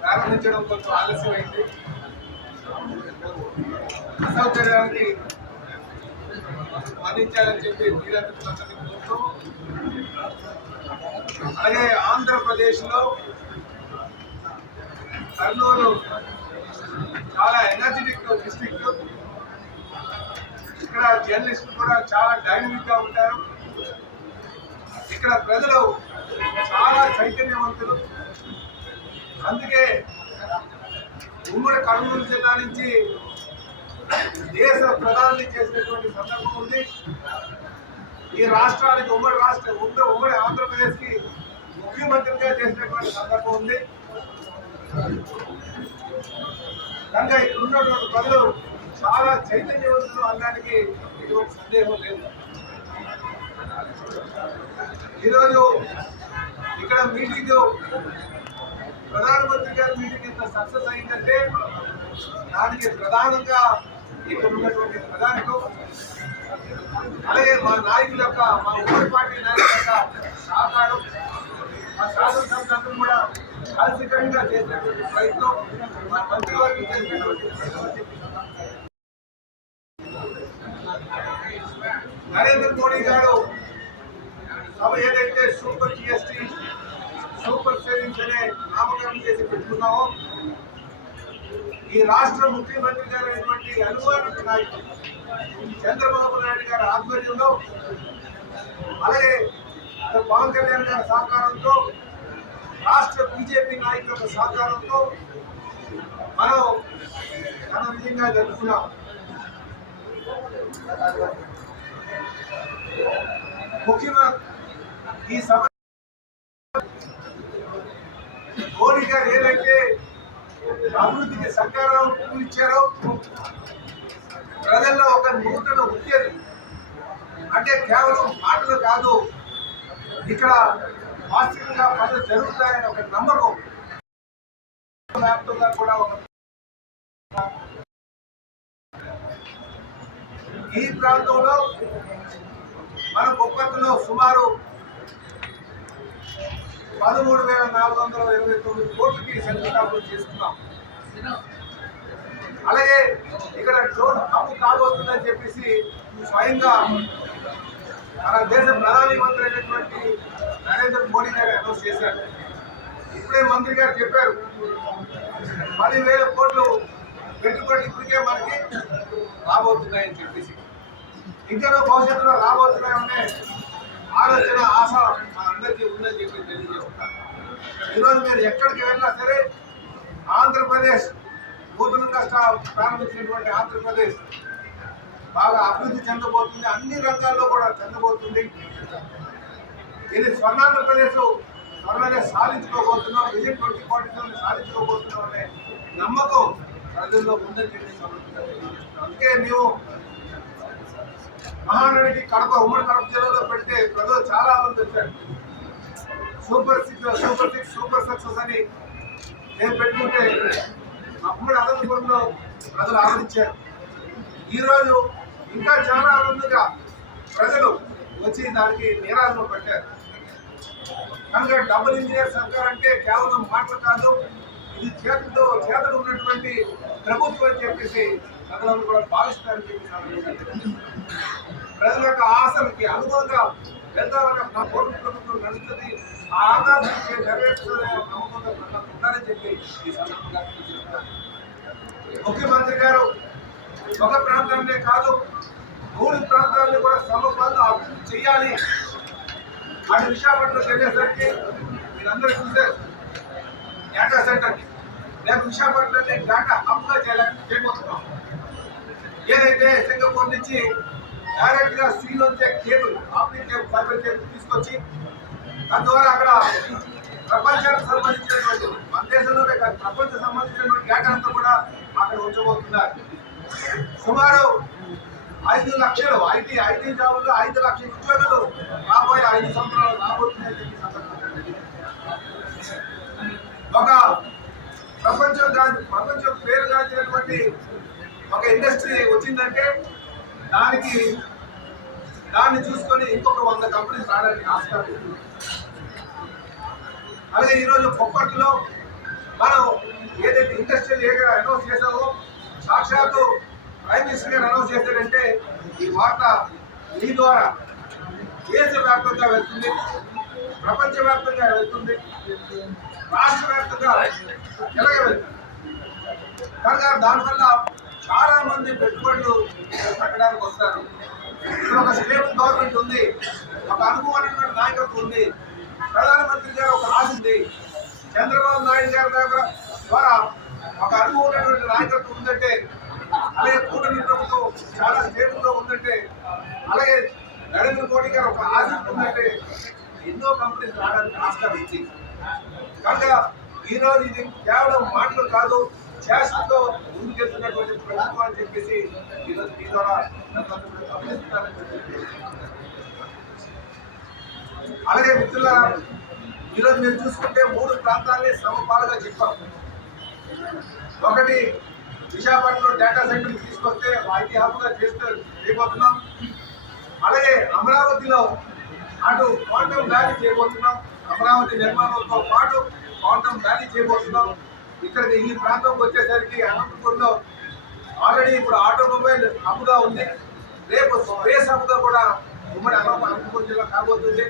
ప్రారంభించడం కొంచెం ఆలస్యమైంది. అసౌకర్యాన్ని మన్నించాలని చెప్పి మీడియా మిత్రులందరినీ కోరుతూ అలాగే ఆంధ్రప్రదేశ్లో కర్నూలు చాలా ఎనర్జెటిక్ డిస్టిక్ ఇక్కడ జర్నలిస్టులు కూడా చాలా డైనమిక్గా ఉంటారు. ఇక్కడ ప్రజలు చాలా చైతన్యవంతులు. అందుకే ఉమ్మడి కర్నూలు జిల్లా నుంచి దేశ ప్రధాని చేసినటువంటి సందర్భం ఉంది. ఈ రాష్ట్రానికి ఉమ్మడి రాష్ట్ర ఉమ్మడి ఉమ్మడి ఆంధ్రప్రదేశ్కి ముఖ్యమంత్రిగా చేసినటువంటి సందర్భం ఉంది. కనుక ఇక్కడ ఉన్నటువంటి ప్రజలు చాలా చైతన్యవంతులు అనడానికి ఎటువంటి సందేహం లేదు. ఈరోజు ఇక్కడ మీటింగ్ ప్రధానమంత్రి గారి మీటింగ్ ఇంత సక్సెస్ అయిందంటే దానికి ప్రధానంగా ఇక్కడ ఉన్నటువంటి ప్రధానికు అలాగే మా నాయకుల యొక్క మా ఉమ్మడి పార్టీ నాయకుల యొక్క సహకారం మా శాసనసభ్యులందరూ కూడా కలిసికరంగా చేసినటువంటి ప్రయత్నం మా మంత్రివర్గం చేసినటువంటి నరేంద్ర మోడీ గారు సభ ఏదైతే సూపర్ జిఎస్టీ సూపర్ సేవింగ్స్ అనే నామకరణం చేసి పెట్టుకున్నాము. ఈ రాష్ట్ర ముఖ్యమంత్రి గారు అయినటువంటి అనుభవ నాయకుడు చంద్రబాబు నాయుడు గారి ఆధ్వర్యంలో అలాగే పవన్ కళ్యాణ్ గారి సహకారంతో రాష్ట్ర బీజేపీ నాయకుల సహకారంతో మనం ఘన జరుపుకున్నాం. ముఖ్యంగా ఈ సభ మోడీ గారు ఏదైతే అభివృద్ధికి సహకారం ఇచ్చారో ప్రజల్లో ఒక నూతన ఉద్యోగం అంటే కేవలం మాటలు కాదు ఇక్కడ వాస్తవంగా పనులు జరుగుతాయని ఒక నమ్మకం. వ్యాప్తంగా కూడా ఒక ఈ ప్రాంతంలో మన కుప్పత్తులో సుమారు పదమూడు వేల నాలుగు వందల ఇరవై తొమ్మిది కోట్లకి శంకుస్థాపన చేసుకున్నాం అలాగే ఇక్కడ డ్రోన్ అప్పు కాబోతుందని చెప్పేసి స్వయంగా మన దేశ ప్రధాని మంత్రి అయినటువంటి నరేంద్ర మోడీ గారు అనౌన్స్ చేశారు. ఇప్పుడే మంత్రి గారు చెప్పారు పదివేల కోట్లు పెట్టుబడి ఇప్పటికే మనకి రాబోతున్నాయని చెప్పేసి. ఇంకా భవిష్యత్తులో రాబోతున్నాయనే ఆలోచన ఆశ అందరికీ ఉందని చెప్పి తెలియజేస్తున్నారు ఈరోజు మీరు ఎక్కడికి వెళ్ళినా సరే ఆంధ్రప్రదేశ్ నూతనంగా ప్రారంభించినటువంటి ఆంధ్రప్రదేశ్ బాగా అభివృద్ధి చెందబోతుంది. అన్ని రంగాల్లో కూడా చెందబోతుంది. ఇది స్వర్ణాంధ్రప్రదేశ్ త్వరలోనే సాధించుకోబోతున్నాం. విజన్ ట్వంటీ ఫార్టీ సెవెన్ సాధించుకోబోతున్నాం అనే నమ్మకం ప్రజల్లో ఉందని చెప్పి అందుకే మేము మహానడికి కడప ఉమ్మడి కడప జిల్లాలో పెడితే ప్రజలు చాలా మంది super six super six super success అని నేను పెట్టుకుంటే అప్పుడు అనంతపురంలో ప్రజలు ఆనందించారు ఈరోజు ఇంకా చాలా ఆనందంగా ప్రజలు వచ్చి దానికి నీరాజనం పెట్టారు. కనుక డబుల్ ఇంజనీర్ సర్కార్ అంటే కేవలం మాటలు కాదు ఇది చేతితో చేతలు ఉన్నటువంటి ప్రభుత్వం అని చెప్పేసి ప్రజలందరూ కూడా భావిస్తారని చెప్పి ప్రజల యొక్క ఆశలకి అనుగుణంగా ప్రభుత్వం నడుస్తుంది. ఆ నెరవేర్చుకునే చెప్పి ఈ సందర్భంగా ముఖ్యమంత్రి గారు ఒక ప్రాంతాన్నే కాదు మూడు ప్రాంతాలను కూడా సమపాలు అభివృద్ధి చేయాలి. అటు విశాఖపట్నం వెళ్ళేసరికి మీరందరూ చూశారు డేటా సెంటర్కి. రేపు విశాఖపట్నాన్ని డేటా హబ్గా చేయాలని చేయబోతున్నాం ఏదైతే సింగపూర్ నుంచి డైరెక్ట్గా సీల్ వచ్చే cable optic cable fiber cable తీసుకొచ్చి తద్వారా అక్కడ ప్రపంచానికి సంబంధించినటువంటి మన దేశంలోనే కాదు ప్రపంచ సంబంధించినటువంటి డేటా అంతా కూడా అక్కడ ఉంచబోతున్నారు. సుమారు ఐదు లక్షలు ఐటీ ఐటీ జాబుల్లో ఐదు లక్షల ఉద్యోగాలు రాబోయే ఐదు సంవత్సరాలు రాబోతున్నాయని చెప్పి ఒక ప్రపంచం ప్రపంచం పేరు గాంచినటువంటి ఒక ఇండస్ట్రీ వచ్చిందంటే దానికి దాన్ని చూసుకొని ఇంకొక వంద కంపెనీస్ రావడానికి ఆస్కారం అలాగే ఈరోజు కొప్పట్లో మనం ఏదైతే ఇండస్ట్రియల్ ఏరియా అనౌన్స్ చేసామో సాక్షాత్తు ప్రైమ్ మినిస్టర్ గారు అనౌన్స్ చేశారంటే ఈ వార్త మీ ద్వారా దేశవ్యాప్తంగా వెళ్తుంది ప్రపంచవ్యాప్తంగా వెళ్తుంది రాష్ట్ర వ్యాప్తంగా ఎలాగ వెళ్తుంది. కనుక దానివల్ల చాలా మంది పెట్టుబడులు పెట్టడానికి వస్తారు. ఇక్కడ ఒక స్టేబుల్ గవర్నమెంట్ ఉంది. ఒక అనుభవమైనటువంటి నాయకత్వం ఉంది. ప్రధానమంత్రి గారు ఒక ఆశ ఉంది. చంద్రబాబు నాయుడు గారి దగ్గర ద్వారా ఒక అనుభవమైనటువంటి నాయకత్వం ఉందంటే అలాగే కూటమి ప్రభుత్వం చాలా స్టేబుల్గా ఉందంటే అలాగే నరేంద్ర మోడీ గారు ఒక ఆశ ఉందంటే ఎన్నో కంపెనీస్ రావడానికి ఆస్కారం ఇచ్చింది. కనుక ఈ ఇది కేవలం మాటలు కాదు చేష్టతో ముందుకెళ్తున్నటువంటి ప్రభుత్వం అని చెప్పేసి ఈరోజు మీ ద్వారా అలాగే మిత్రులారా ఈరోజు మీరు చూసుకుంటే మూడు ప్రాంతాలని సమపాలుగా చెప్పాం. ఒకటి విశాఖపట్నంలో డేటా సెంటర్ తీసుకొస్తే ఐటీ హబ్గా చేస్తూ చేయబోతున్నాం. అలాగే అమరావతిలో అటు క్వాంటమ్ వ్యాలీ చేయబోతున్నాం. అమరావతి నిర్మాణంతో పాటు క్వాంటమ్ వ్యాలీ చేయబోతున్నాం. ఇక్కడికి ఈ ప్రాంతంకి వచ్చేసరికి అనంతపూర్లో ఆల్రెడీ ఇప్పుడు ఆటోమొబైల్ హబ్గా ఉంది. రేపు స్పేస్ హబ్గా కూడా ఉమ్మడి అనంత అనంతపురం జిల్లా కాబోతుంది.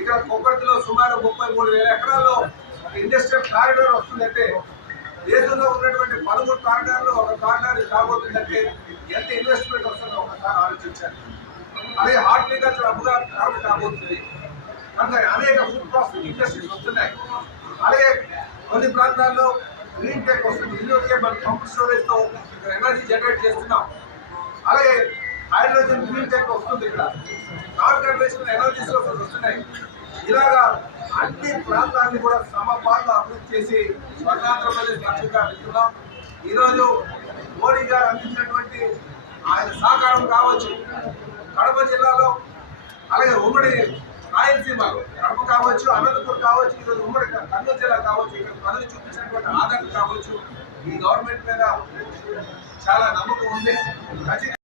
ఇక్కడ కొప్పటిలో సుమారు ముప్పై మూడు వేల ఎకరాల్లో ఒక ఇండస్ట్రియల్ కారిడార్ వస్తుందంటే దేశంలో ఉన్నటువంటి పదమూడు కారిడార్లు ఒక కారిడార్ కాబోతుందంటే ఎంత ఇన్వెస్ట్మెంట్ వస్తుందో ఒకసారి ఆలోచించాలి. అదే హార్టికల్చర్ హబ్గా కాబట్టి కాబోతుంది. కనుక అనేక ఫుడ్ ప్రాసెసింగ్ ఇండస్ట్రీస్ వస్తున్నాయి. అలాగే కొన్ని ప్రాంతాల్లో గ్రీన్ టెక్ వస్తుంది. ఇందులోకే మనం పంప్ స్టోరేజ్తో ఎనర్జీ జనరేట్ చేస్తున్నాం. అలాగే హైడ్రోజన్ గ్రీన్ టెక్ వస్తుంది ఇక్కడ. నాన్ కన్వెన్షనల్ ఎనర్జీ సోర్సెస్ వస్తున్నాయి. ఇలాగా అన్ని ప్రాంతాన్ని కూడా సమపాల్లో అభివృద్ధి చేసి స్వర్ణాంధ్రప్రదేశ్ లక్ష్యంగా వెళ్తున్నాం. ఈరోజు మోడీ గారు అందించినటువంటి ఆయన సహకారం కావచ్చు. కడప జిల్లాలో అలాగే ఉమ్మడి రాయలసీమలో కడప కావచ్చు అనంతపూర్ కావచ్చు ఈరోజు ఉమ్మడి కర్నూలు జిల్లా కావచ్చు ఇక్కడ ప్రజలు చూపించినటువంటి ఆదరణ కావచ్చు ఈ గవర్నమెంట్ మీద చాలా నమ్మకం ఉంది. ఖచ్చితంగా